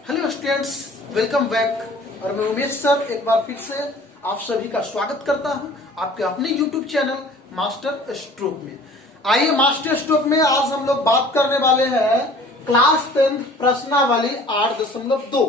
Hello students, welcome back. और मैं Umesh sir एक बार फिर से आप सभी का स्वागत करता हूं आपके अपने यूट्यूब चैनल मास्टर स्ट्रोक में। आइए मास्टर स्ट्रोक में आज हम लोग बात करने वाले हैं क्लास 10 प्रश्नावली 8.2।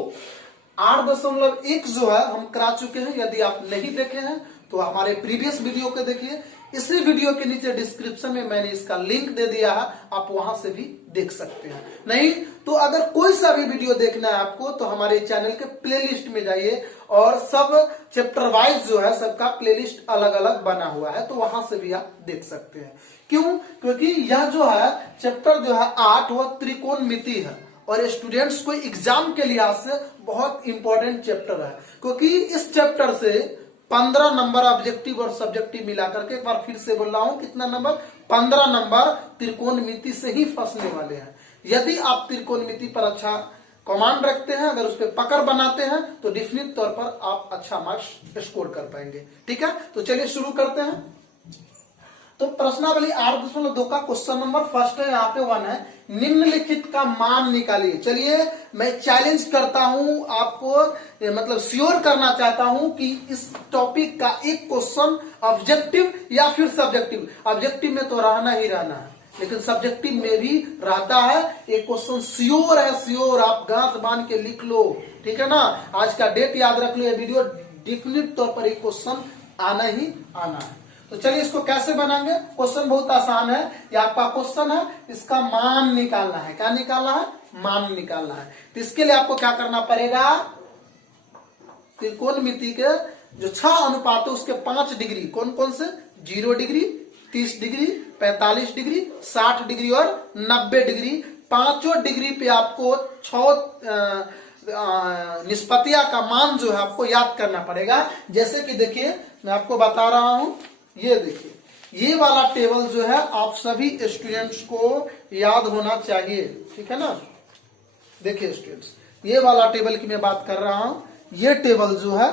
8.1 जो है हम करा चुके हैं। यदि आप नहीं देखे हैं तो हमारे प्रीवियस वीडियो को देखिए। इसी वीडियो के नीचे डिस्क्रिप्शन में मैंने इसका लिंक दे दिया है, आप वहां से भी देख सकते हैं। नहीं तो अगर कोई सा भी वीडियो देखना है आपको तो हमारे चैनल के प्लेलिस्ट में जाइए और सब चैप्टर वाइज जो है सबका प्लेलिस्ट अलग अलग बना हुआ है, तो वहां से भी आप देख सकते हैं। क्यों? क्योंकि यह जो है चैप्टर जो है 8 वह त्रिकोणमिति है और स्टूडेंट्स को एग्जाम के लिहाज से बहुत इंपॉर्टेंट चैप्टर है, क्योंकि इस चैप्टर से 15 नंबर ऑब्जेक्टिव और सब्जेक्टिव मिलाकर के, एक बार फिर से बोल रहा हूं, कितना नंबर? 15 नंबर त्रिकोणमिति से ही फंसने वाले हैं। यदि आप त्रिकोणमिति पर अच्छा कमांड रखते हैं, अगर उस पर पकड़ बनाते हैं तो डेफिनिट तौर पर आप अच्छा मार्क्स स्कोर कर पाएंगे। ठीक है, तो चलिए शुरू करते हैं। तो प्रश्नावली 8.2 का क्वेश्चन नंबर फर्स्ट है, यहाँ पे 1 है, निम्नलिखित का मान निकालिए। चलिए मैं चैलेंज करता हूं आपको, मतलब श्योर करना चाहता हूं कि इस टॉपिक का एक क्वेश्चन ऑब्जेक्टिव या फिर सब्जेक्टिव, ऑब्जेक्टिव में तो रहना ही रहना है लेकिन सब्जेक्टिव में भी रहता है। एक क्वेश्चन श्योर है, श्योर, आप गांठ बांध के लिख लो। ठीक है ना, आज का डेट याद रख लो, ये वीडियो डेफिनेट तौर पर एक क्वेश्चन आना ही आना है। तो चलिए इसको कैसे बनाएंगे। क्वेश्चन बहुत आसान है, ये आपका क्वेश्चन है, इसका मान निकालना है। क्या निकालना है? मान निकालना है। तो इसके लिए आपको क्या करना पड़ेगा? त्रिकोणमिति के जो 6 अनुपात है उसके 5 डिग्री कौन कौन से? 0 डिग्री, 30 डिग्री, 45 डिग्री, 60 डिग्री और 90 डिग्री। पांचों डिग्री पे आपको 6 निष्पत्तियां का मान जो है आपको याद करना पड़ेगा। जैसे कि देखिए मैं आपको बता रहा हूं, ये देखिए, ये वाला टेबल जो है आप सभी स्टूडेंट्स को याद होना चाहिए। ठीक है ना, देखिए स्टूडेंट्स, ये वाला टेबल की मैं बात कर रहा हूं, ये टेबल जो है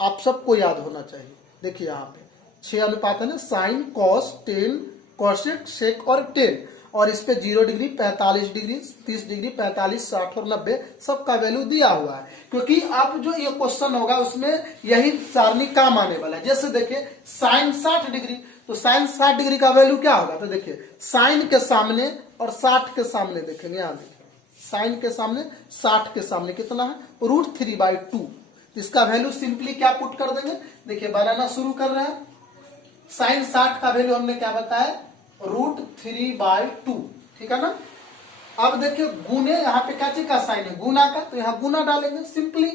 आप सबको याद होना चाहिए। देखिए यहाँ पे 6 अनुपात है ना, साइन, कॉस, टेन, कॉसेक, सेक और टेन, और इस पे 0 डिग्री, 45 डिग्री, 30 डिग्री, 45, 60 और 90 सबका वैल्यू दिया हुआ है। क्योंकि अब जो ये क्वेश्चन होगा उसमें यही सारणी काम आने वाला है। जैसे देखिए साइन 60 डिग्री, तो साइन 60 डिग्री का वैल्यू क्या होगा? तो देखिए साइन के सामने और 60 के सामने देखेंगे, यहाँ देखिए साइन के सामने 60 के सामने कितना है? √3/2। इसका वैल्यू सिंपली क्या पुट कर देंगे? देखिए बनाना शुरू कर रहे हैं। साइन 60 का वैल्यू हमने क्या बताया? √3/2। ठीक है ना। अब देखिए गुने, यहाँ पे क्या चीज का साइन है? गुना का, तो यहाँ गुना डालेंगे सिंपली।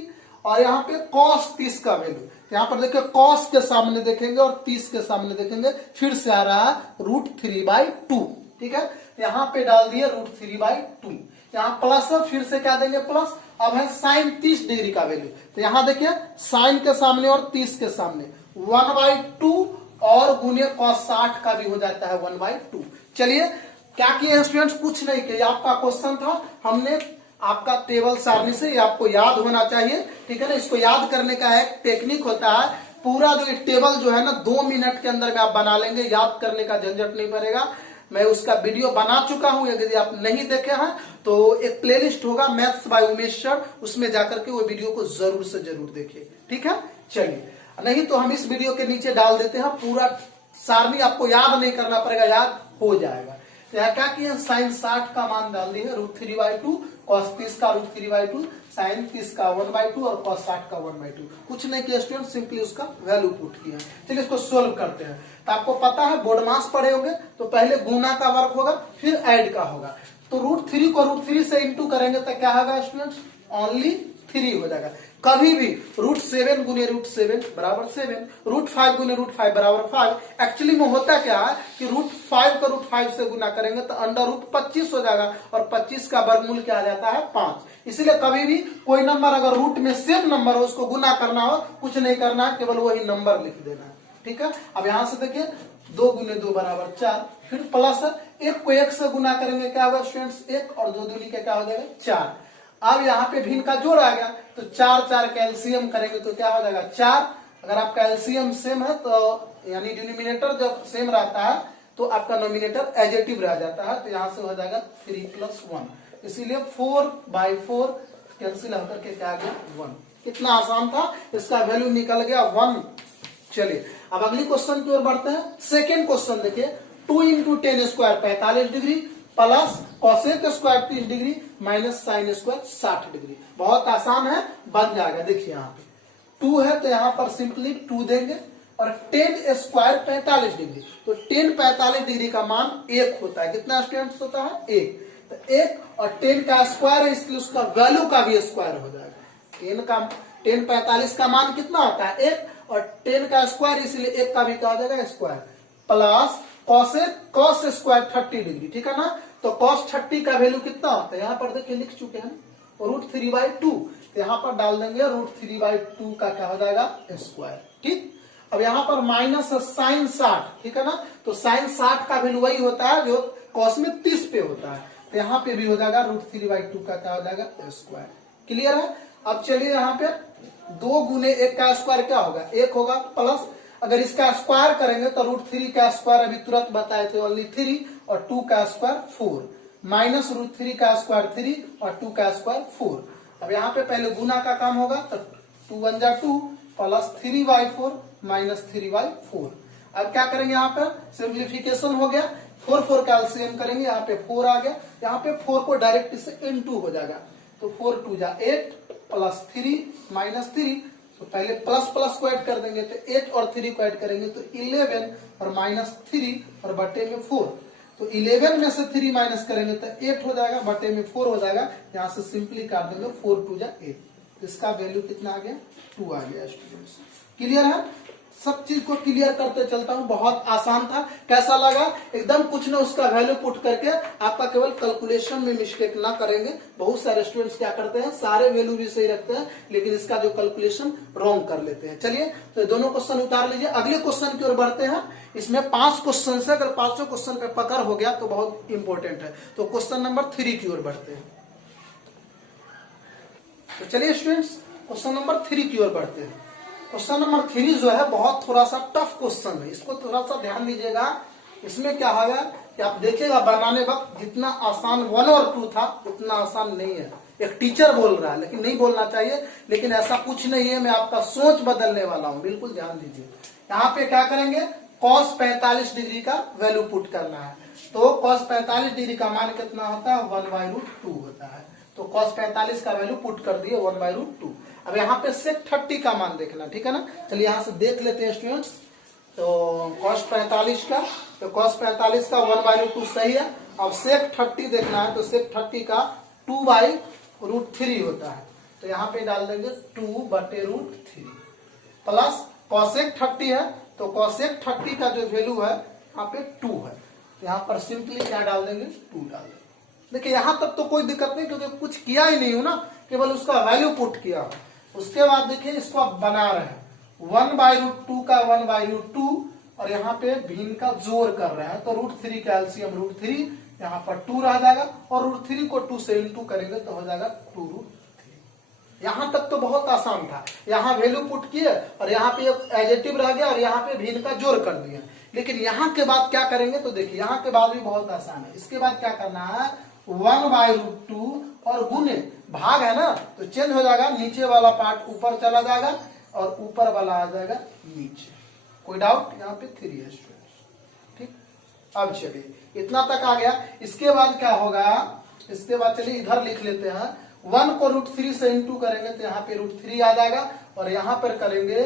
और यहाँ पे cos 30 का वैल्यू, तो यहाँ पर देखिए cos के सामने देखेंगे और 30 के सामने देखेंगे, फिर से आ रहा है √3/2। ठीक है, यहाँ पे डाल दिए √3/2। यहाँ प्लस है, फिर से क्या देंगे? प्लस। अब है साइन 30 डिग्री का वैल्यू, तो यहाँ देखिए साइन के सामने और 30 के सामने 1/2 और गुने cos 60 का भी हो जाता है 1/2। चलिए क्या किए स्टूडेंट्स? कुछ नहीं किया, आपका क्वेश्चन था, हमने आपका टेबल सारणी से आपको याद होना चाहिए। ठीक है ना, इसको याद करने का एक टेक्निक होता है। पूरा जो टेबल जो है ना 2 मिनट के अंदर में आप बना लेंगे, याद करने का झंझट नहीं पड़ेगा। मैं उसका वीडियो बना चुका हूं, यदि आप नहीं देखे हैं तो एक प्लेलिस्ट होगा मैथ्स बाय उमेश सर, उसमें जाकर के वो वीडियो को जरूर से जरूर देखिए। ठीक है, चलिए, नहीं तो हम इस वीडियो के नीचे डाल देते हैं, पूरा सारणी आपको याद नहीं करना पड़ेगा, याद हो जाएगा। तो यहाँ क्या किया? साइन 60 का मान डाल दिए √3/2, cos 30 का √3/2, साइन 30 का 1/2 और cos 60 का 1/2। कुछ नहीं किया स्टूडेंट, सिंपली उसका वैल्यू पुट किया। चलिए इसको सोल्व करते हैं। तो आपको पता है बोर्ड मास पढ़े होंगे, तो पहले गुना का वर्क होगा फिर ऐड का होगा। तो √3 को √3 से इंटू करेंगे तो क्या होगा स्टूडेंट्स? ओनली 3 हो जाएगा। कभी भी √7 गुने √7 बराबर 7, √5 गुने √5 बराबर 5। एक्चुअली में होता क्या है कि √5 का √5 से गुना करेंगे तो √25 हो जाएगा और 25 का वर्गमूल क्या आ जाता है? 5। इसलिए कभी भी कोई नंबर अगर रूट में सेम नंबर हो उसको गुना करना हो, कुछ नहीं करना है, केवल वही नंबर लिख देना है। ठीक है, अब यहां से देखिए 2 गुने 2 बराबर 4, फिर प्लस 1 को 1 से गुना करेंगे क्या होगा स्टूडेंट्स? 1 और 2 दूनी क्या हो जाएगा? 4। अब यहाँ पे भिन्न का जोड़ आ गया, तो 4 का एलसीएम करेंगे तो क्या हो जाएगा? 4। अगर आपका एलसीएम सेम है तो यानी डिनोमिनेटर जब सेम रहता है तो आपका नोमिनेटर एजेटिव रह जाता है, तो यहां से हो जाएगा 3 + 1। इसीलिए 4/4 कैंसिल होकर के क्या आ गया 1। कितना आसान था, इसका वैल्यू निकल गया 1। चलिए अब अगली क्वेश्चन की ओर बढ़ते हैं। सेकेंड क्वेश्चन देखिए, 2 into 10 square 45 degree plus cosec square 30 degree minus sine square 60 degree. बहुत आसान है, बन जाएगा। देखिए यहाँ पे 2 है तो यहाँ पर सिंपली 2 देंगे और 10 स्क्वायर 45 डिग्री, तो 10 45 डिग्री का मान 1 होता है। कितना स्टूडेंट्स होता है 1, तो 1 और 10 का स्क्वायर है इसलिए उसका वैल्यू का भी स्क्वायर हो जाएगा। 10 45 का मान कितना होता है 1 और 10 का स्क्वायर इसलिए 1 का भी कहा जाएगा square plus cos square 30 degree, ठीक है ना। तो कॉस 30 का वैल्यू कितना होता है, यहाँ पर देखिए लिख चुके हैं √3/2, यहाँ पर डाल देंगे √3/2 का क्या हो जाएगा स्क्वायर। ठीक, अब यहाँ पर माइनस साइन 60, ठीक है ना। तो साइन 60 का वैल्यू वही होता है जो कॉस में 30 पे होता है, तो यहाँ पे भी हो जाएगा √3/2 का क्या हो जाएगा स्क्वायर। क्लियर है। अब चलिए यहाँ पे 2 गुने 1 का स्क्वायर क्या होगा 1 होगा, प्लस अगर इसका स्क्वायर करेंगे तो √3 का स्क्वायर अभी तुरंत बताए थे ओनली 3 और 2 का स्क्वायर 4 माइनस √3 का स्क्वायर 3 और 2 का स्क्वायर 4। अब यहाँ पे पहले गुना का काम होगा तो 2 1 जा 2 प्लस 3/4 माइनस 3/4। अब क्या करेंगे यहाँ पर सिंप्लीफिकेशन हो गया, 4 का एलसीएम करेंगे, यहाँ पे 4 आ गया, यहाँ पे 4 को डायरेक्ट इससे इनटू हो जाएगा, तो 4 2 जा 8 प्लस 3 माइनस 3, तो पहले प्लस प्लस को ऐड कर देंगे तो 8 और 3 को ऐड करेंगे तो 11 और माइनस 3 और बटे में 4, तो 11 में से 3 माइनस करेंगे तो 8 हो जाएगा, बटे में 4 हो जाएगा। यहाँ से सिंपली काट देंगे 4 2 जा 8, इसका वैल्यू कितना आ गया 2 आ गया। स्टूडेंट्स क्लियर है, सब चीज को क्लियर करते चलता हूं, बहुत आसान था। कैसा लगा, एकदम कुछ ना उसका वैल्यू पुट करके आपका केवल कैलकुलेशन में मिस्टेक ना करेंगे। बहुत सारे स्टूडेंट्स क्या करते हैं सारे वैल्यू भी सही रखते हैं लेकिन इसका जो कैलकुलेशन रॉन्ग कर लेते हैं। चलिए तो दोनों क्वेश्चन उतार लीजिए, अगले क्वेश्चन की ओर बढ़ते हैं। इसमें 5 क्वेश्चन है, अगर 5 क्वेश्चन पे पकड़ हो गया तो बहुत इंपॉर्टेंट है। तो क्वेश्चन नंबर 3 की ओर बढ़ते हैं। तो चलिए स्टूडेंट्स क्वेश्चन नंबर 3 की ओर बढ़ते हैं। क्वेश्चन नंबर 3 जो है बहुत थोड़ा सा टफ क्वेश्चन है, इसको थोड़ा सा ध्यान दीजिएगा। इसमें क्या होगा कि आप देखिएगा बनाने वक्त जितना आसान 1 और 2 था उतना आसान नहीं है। एक टीचर बोल रहा है लेकिन नहीं बोलना चाहिए, लेकिन ऐसा कुछ नहीं है, मैं आपका सोच बदलने वाला हूं, बिल्कुल ध्यान दीजिए। यहाँ पे क्या करेंगे cos 45 डिग्री का वैल्यू पुट करना है, तो cos 45 डिग्री का मान कितना होता है 1/√2 होता है, तो cos 45 का वैल्यू पुट कर दिए 1/√2। अब यहाँ पे sec 30 का मान देखना, ठीक है ना। चलिए यहाँ से देख लेते हैं स्टूडेंट्स, तो cos 45 का, तो cos 45 का 1/√2 सही है। अब sec 30 देखना है, तो sec 30 का 2/√3 होता है, तो यहाँ पे डाल देंगे 2/√3 प्लस cosec 30 है, तो cosec 30 का जो वैल्यू है यहाँ पे 2 है, तो यहाँ पर सिंपली क्या डाल देंगे 2 डाल देंगे। देखिए यहाँ तक तो कोई दिक्कत नहीं क्योंकि कुछ किया ही नहीं हो ना, केवल उसका वैल्यू पुट किया हो। उसके बाद देखिए इसको आप बना रहे हैं 1/√2 का 1/√2 और यहाँ पे भिन्न का जोड़ कर रहे हैं, तो √3 का एलसीएम √3, यहाँ पर 2 रह जाएगा और √3 को 2 से इंटू करेंगे तो हो जाएगा 2√3। यहाँ तक तो बहुत आसान था, यहाँ वैल्यू पुट किए और यहाँ पे एडजेक्टिव रह गया और यहाँ पे भिन्न का जोड़ कर दिया। लेकिन यहाँ के बाद क्या करेंगे, तो देखिए यहाँ के बाद भी बहुत आसान है। इसके बाद क्या करना है 1/√2 और गुने भाग है ना, तो चेंज हो जाएगा, नीचे वाला पार्ट ऊपर चला जाएगा और ऊपर वाला आ जाएगा नीचे। कोई डाउट, यहाँ पे 3 है स्टूडेंट्स। ठीक, अब चलिए इतना तक आ गया। इसके बाद क्या होगा, इसके बाद चलिए इधर लिख लेते हैं, 1 को √3 से इंटू करेंगे तो यहाँ पे √3 आ जाएगा और यहाँ पर करेंगे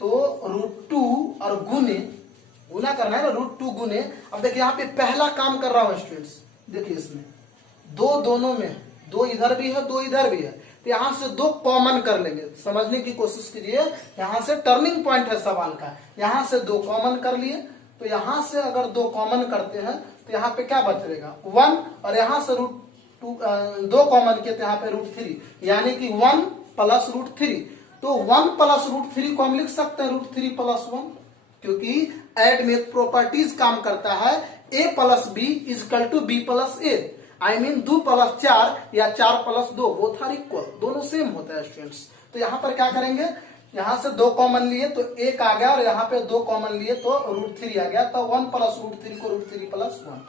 तो √2 और गुना करना है ना, √2 गुने। अब देखिए यहाँ पे पहला काम कर रहा हूं स्टूडेंट्स, देखिए इसमें दोनों में 2 इधर भी है 2 इधर भी है, तो यहाँ से 2 कॉमन कर लेंगे। समझने की कोशिश कीजिए, यहाँ से टर्निंग पॉइंट है सवाल का। यहाँ से 2 कॉमन कर लिए, तो यहाँ से अगर 2 कॉमन करते हैं तो यहाँ पे क्या बचेगा 1 और यहाँ से √2 कॉमन किए तो यहाँ पे √3, यानी कि 1 प्लस √3। तो 1 प्लस √3 को हम लिख सकते हैं √3 प्लस 1, क्योंकि एड में प्रॉपर्टीज काम करता है, a plus B equal to B plus A, I mean 2 plus 4 या 4 प्लस 2 बोथ आर इक्वल, दोनों सेम होता है स्टूडेंट्स। तो यहाँ पर क्या करेंगे, यहाँ से 2 कॉमन लिए तो 1 आ गया और यहाँ पे 2 कॉमन लिए तो √3 आ गया, तो 1 प्लस √3 को √3 प्लस 1।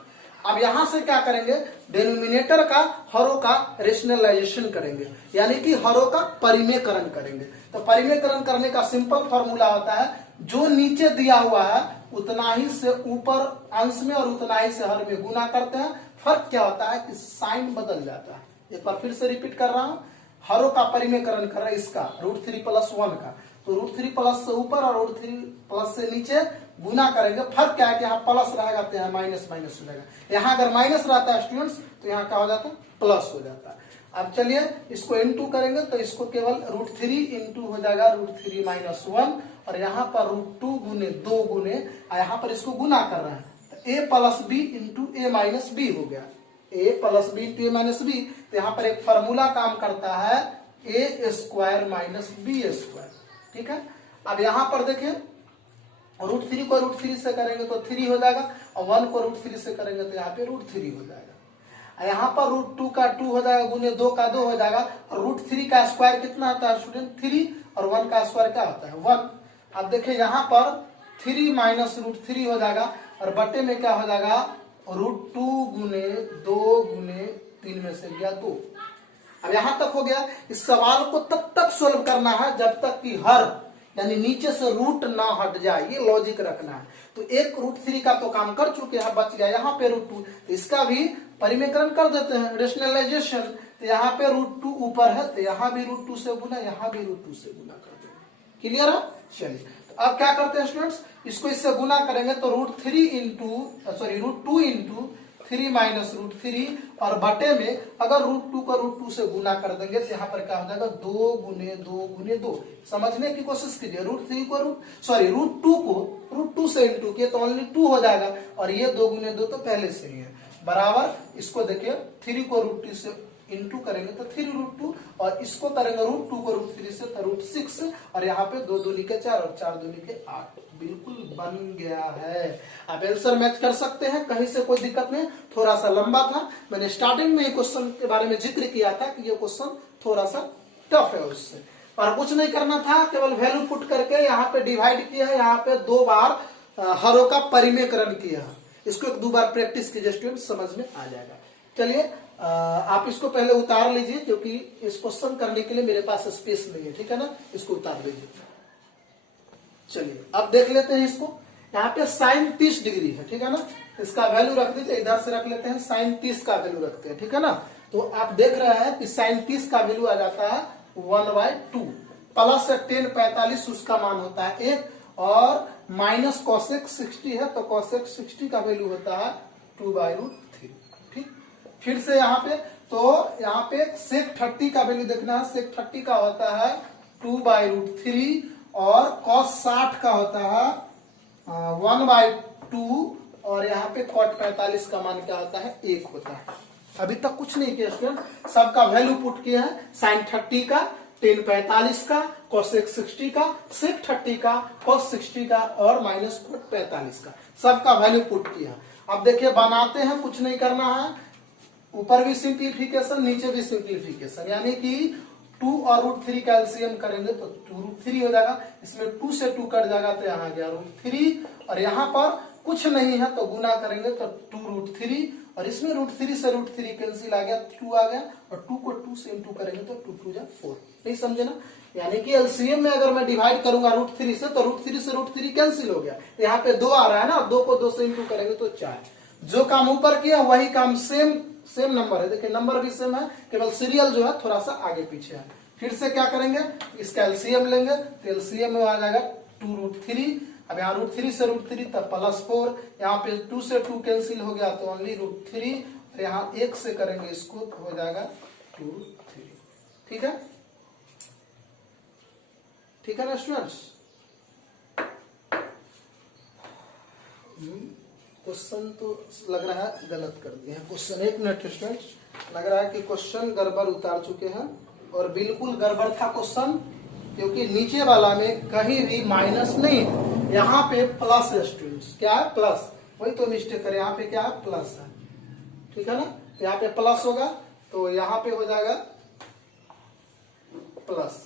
अब यहां से क्या करेंगे, डेनोमिनेटर का हरों का रेशनलाइजेशन करेंगे, यानी कि हरों का परिमेयकरण करेंगे। तो परिमेयकरण करने का सिंपल फॉर्मूला होता है, जो नीचे दिया हुआ है उतना ही से ऊपर अंश में और उतना ही से हर में गुना करते हैं। फर्क क्या होता है कि साइन बदल जाता है। एक बार फिर से रिपीट कर रहा हूं, हरों का परिमेयकरण कर रहा है इसका √3 + 1 का, तो √3 प्लस से ऊपर और √3 प्लस से नीचे गुना करेंगे। फर्क क्या है कि यहाँ प्लस रहेगा तो यहाँ माइनस माइनस हो जाएगा। यहाँ अगर माइनस रहता है स्टूडेंट्स तो यहाँ क्या हो जाता है, प्लस हो जाता है। अब चलिए इसको इनटू करेंगे तो इसको केवल √3 इंटू हो जाएगा √3 - 1, और यहाँ पर √2 गुने 2 गुने, यहाँ पर इसको गुना कर रहे हैं तो a + b into a - b हो गया। a + b into a - b, तो यहाँ पर एक फॉर्मूला काम करता है a² - b²। ठीक है। अब यहाँ पर देखिए √3 को √3 से करेंगे तो 3 हो जाएगा, और 1 को √3 से करेंगे तो यहाँ पे √3 हो जाएगा। यहाँ पर √2 का 2 हो जाएगा, गुने 2 का 2 हो जाएगा, और √3 का स्क्वायर कितना होता है स्टूडेंट, 3, और 1 का स्क्वायर क्या होता है, 1। अब देखिए यहाँ पर 3 - √3 हो जाएगा, और बटे में क्या हो जाएगा, √2 गुने 2 गुने 3 में से गया 2। अब यहां तक हो गया। इस सवाल को तब तक सोल्व करना है जब तक कि हर यानी नीचे से रूट ना हट जाए, ये लॉजिक रखना है। तो एक √3 का तो काम कर चुके हैं, बच गया यहाँ पे √2, तो इसका भी परिमेयकरण कर देते हैं, रेशनलाइजेशन। तो यहाँ पे √2 ऊपर है तो यहाँ भी √2 से गुना, यहाँ भी √2 से गुना कर देंगे। क्लियर है? चलिए तो अब क्या करते हैं स्टूडेंट्स, इसको इससे गुना करेंगे तो √2 इंटू 3 - √3, और बटे में अगर √2 को √2 से गुना कर देंगे तो यहाँ पर क्या हो जाएगा, 2 गुने 2 गुने 2। समझने की कोशिश कीजिए, √2 को √2 से इंटू किए तो ओनली 2 हो जाएगा, और ये 2 गुने 2 तो पहले से ही है बराबर। इसको देखिए 3 को √2 से इंटू करेंगे तो 3√2, और इसको करेंगे √2 को √3 से तो √6, और यहाँ पे 2 दूनी के 4 और 4 दूनी के 8, बिल्कुल बन गया है। आप आंसर मैच कर सकते हैं, कहीं से कोई दिक्कत नहीं। थोड़ा सा लंबा था, मैंने स्टार्टिंग में क्वेश्चन के बारे में जिक्र किया था कि ये क्वेश्चन थोड़ा सा टफ है उससे, और कुछ नहीं करना था, केवल वैल्यू पुट करके यहाँ पे डिवाइड किया है, यहाँ पे 2 बार हरों का परिमेयकरण किया है। इसको 1-2 बार प्रैक्टिस कीजिए स्टूडेंट, समझ में आ जाएगा। चलिए आप इसको पहले उतार लीजिए, क्योंकि इस क्वेश्चन करने के लिए मेरे पास स्पेस नहीं है, ठीक है ना, इसको उतार लीजिए। चलिए अब देख लेते हैं इसको। यहाँ पे साइन 30 डिग्री है, ठीक है ना, इसका वैल्यू रख दीजिए, इधर से रख लेते हैं, साइन 30 का वैल्यू रखते हैं, ठीक है ना। तो आप देख रहे हैं कि साइन 30 का वैल्यू आ जाता है 1/2, प्लस 10 45 उसका मान होता है 1, और माइनस कोसेक 60 है तो कोसेक 60 का वैल्यू होता है 2/√3। ठीक, फिर से यहाँ पे तो यहाँ पे सेक 30 का वैल्यू देखना है, सेक 30 का होता है 2/√3, और कॉस 60 का होता है 1/2, और यहाँ पे कॉट 45 का मान क्या होता है, 1 होता है। अभी तक कुछ नहीं किया स्टूडेंट, सबका वैल्यू पुट किया है, साइन 30 का, टेन 45 का, कोसेक 60 का, सेक 30 का, कोस 60 का, और माइनस कोट 45 का, सबका वैल्यू पुट किया। अब देखिए बनाते हैं, कुछ नहीं करना है, ऊपर भी सिंप्लीफिकेशन नीचे भी सिंप्लीफिकेशन, यानी कि 2 और √3 का एलसीएम करेंगे तो 2√3 हो जाएगा, इसमें 2 से 2 कट जाएगा तो यहाँ गया √3, और यहाँ पर कुछ नहीं है तो गुना करेंगे तो 2√3, और इसमें √3 से √3 कैंसिल आ गया, 2 आ गया, और 2 को 2 से इंटू करेंगे तो 2 2 जा 4। नहीं समझे ना, यानी कि एलसीएम में अगर मैं डिवाइड करूंगा √3 से तो √3 से √3 कैंसिल हो गया, तो यहाँ पे 2 आ रहा है ना, 2 को 2 से इंटू करेंगे तो 4। जो काम ऊपर किया वही काम सेम नंबर है, देखिए नंबर भी सेम है, केवल सीरियल जो है थोड़ा सा आगे पीछे है। फिर से क्या करेंगे, इसका एलसीएम लेंगे तो एलसीएम में आ जाएगा 2√3, अब यहाँ √3 से √3 तब +4, यहाँ पे 2 से 2 कैंसिल हो गया तो ओनली √3, और यहाँ 1 से करेंगे इसको तो हो जाएगा 2√3। ठीक है, ठीक है ना स्टूडेंट्स। क्वेश्चन तो लग रहा है गलत कर दिए हैं क्वेश्चन, 1 मिनट स्टूडेंट्स, लग रहा है कि क्वेश्चन गड़बड़ उतार चुके हैं, और बिल्कुल गड़बड़ था क्वेश्चन, क्योंकि नीचे वाला में कहीं भी माइनस नहीं है, यहाँ पे प्लस है स्टूडेंट्स, क्या है, प्लस, वही तो मिस्टेक है, यहाँ पे क्या है, प्लस है, ठीक है ना, तो यहाँ पे प्लस होगा तो यहाँ पे हो जाएगा प्लस,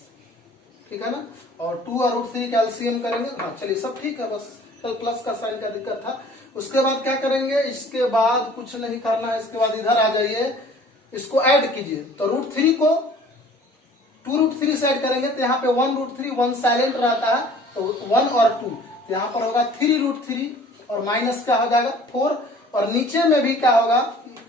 ठीक है ना, और 2 और √3 का एलसीएम करेंगे। हाँ चलिए सब ठीक है, बस कल प्लस का साइन का दिक्कत था उसके बाद क्या करेंगे, इसके बाद कुछ नहीं करना है, इसके बाद इधर आ जाइए, इसको ऐड कीजिए। तो √3 को 2√3 से ऐड करेंगे तो यहाँ पे 1√3, 1 साइलेंट रहता है तो 1 और 2, तो यहाँ पर होगा 3√3 और माइनस क्या हो जाएगा 4, और नीचे में भी क्या होगा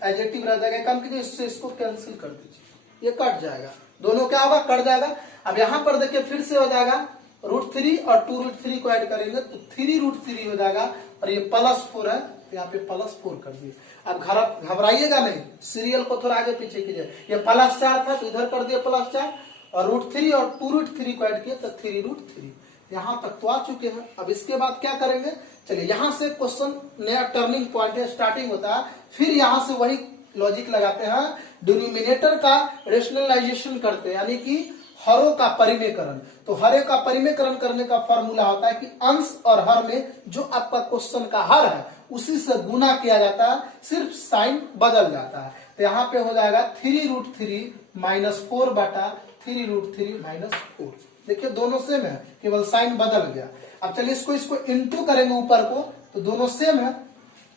एडजेक्टिव रह जाएगा, कम कीजिए, इससे इसको कैंसिल कर दीजिए, ये कट जाएगा, दोनों क्या होगा कट जाएगा। अब यहाँ पर देखिए फिर से हो जाएगा √3 और 2√3 को ऐड करेंगे तो 3√3 हो जाएगा, और ये +4 है तो यहाँ पे +4 कर दिए। अब घबराइएगा नहीं, सीरियल को थोड़ा आगे पीछे कीजिए, ये +4 था तो इधर कर दिए +4, और √3 और 2√3 को ऐड किए तो 3√3, यहां तक तो आ चुके हैं। अब इसके बाद क्या करेंगे, चलिए यहां से क्वेश्चन नया टर्निंग पॉइंट है, स्टार्टिंग होता है, फिर यहां से वही लॉजिक लगाते हैं, डिनोमिनेटर का रेशनलाइजेशन करते हैं, यानी कि हरों का परिमेयकरण। तो हरे का परिमेयकरण करने का फॉर्मूला होता है कि अंश और हर में जो आपका क्वेश्चन का हर है उसी से गुना किया जाता है, सिर्फ साइन बदल जाता है। तो यहाँ पे हो जाएगा 3√3 -4 बटा 3√3 -4। देखिए दोनों सेम है, केवल साइन बदल गया। अब चलिए इसको इंटू करेंगे ऊपर को, तो दोनों सेम है,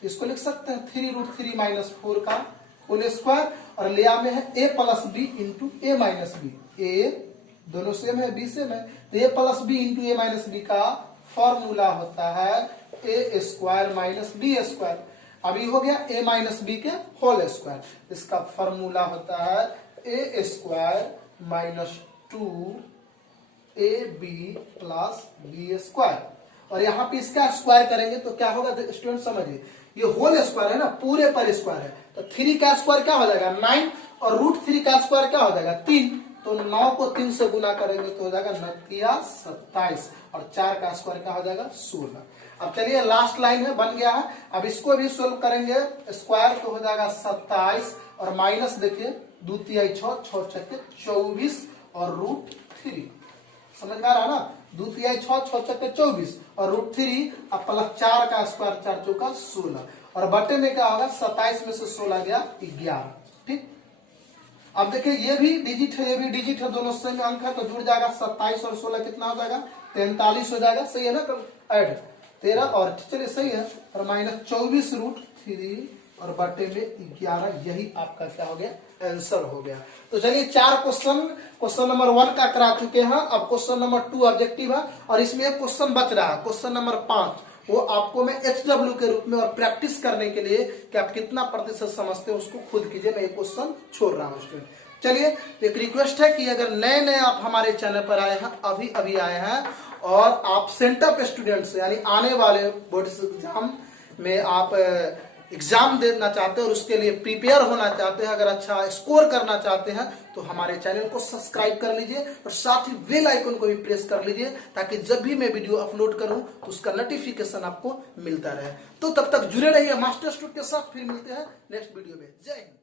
इसको लिख सकते हैं 3√3 -4 का होल स्क्वायर, और लिया में है a + b into a - b, a दोनों सेम है, b सेम है, तो a + b into a - b का फॉर्मूला होता है a² - b²। अभी हो गया a - b के होल स्क्वायर, इसका फॉर्मूला होता है a² - 2ab + b²। और यहाँ पे इसका स्क्वायर करेंगे तो क्या होगा स्टूडेंट समझिए, ये होल स्क्वायर है ना, पूरे पर स्क्वायर है, तो 3 का स्क्वायर क्या हो जाएगा 9, और √3 का स्क्वायर क्या हो जाएगा 3, तो 9 को 3 से गुना करेंगे तो हो जाएगा 9 27, और 4 का स्क्वायर क्या हो जाएगा 16। अब चलिए लास्ट लाइन है, बन गया है। अब इसको भी सोल्व करेंगे, स्क्वायर तो हो जाएगा 27, और माइनस देखिए 2 तिहाई 6, 6 छक्के 24, और √3 समझ में आ रहा है ना, 2 तिहाई 6, 6 छक्के 24, और √3 अब +4 का स्क्वायर 4 चौका 16, और बटे में क्या होगा 27 में से 16 गया 11। ठीक, अब देखिए ये भी डिजिट है, ये भी डिजिट है, दोनों सेम अंक है, तो जुड़ जाएगा 27 और 16 कितना हो जाएगा 43 हो जाएगा, सही है ना, ऐड 13, और चलिए सही है, और -24√3 और बटे में 11, यही आपका क्या हो गया आंसर हो गया। तो चलिए 4 क्वेश्चन नंबर 1 का करा चुके हैं, अब क्वेश्चन नंबर 2 ऑब्जेक्टिव है, और इसमें एक क्वेश्चन बच रहा है, क्वेश्चन नंबर 5, वो आपको मैं HW के रूप में, और प्रैक्टिस करने के लिए कि आप कितना प्रतिशत समझते हो उसको खुद कीजिए, मैं ये क्वेश्चन छोड़ रहा हूँ स्टूडेंट। चलिए एक रिक्वेस्ट है कि अगर नए आप हमारे चैनल पर आए हैं, अभी आए हैं, और आप सेंटअप स्टूडेंट्स यानी आने वाले बोर्ड एग्जाम में आप एग्जाम देना चाहते हैं और उसके लिए प्रिपेयर होना चाहते हैं, अगर अच्छा स्कोर करना चाहते हैं, तो हमारे चैनल को सब्सक्राइब कर लीजिए, और साथ ही बेल आइकन को भी प्रेस कर लीजिए, ताकि जब भी मैं वीडियो अपलोड करूं तो उसका नोटिफिकेशन आपको मिलता रहे। तो तब तक जुड़े रहिए मास्टर स्टूडेंट के साथ, फिर मिलते हैं नेक्स्ट वीडियो में। जय हिंद।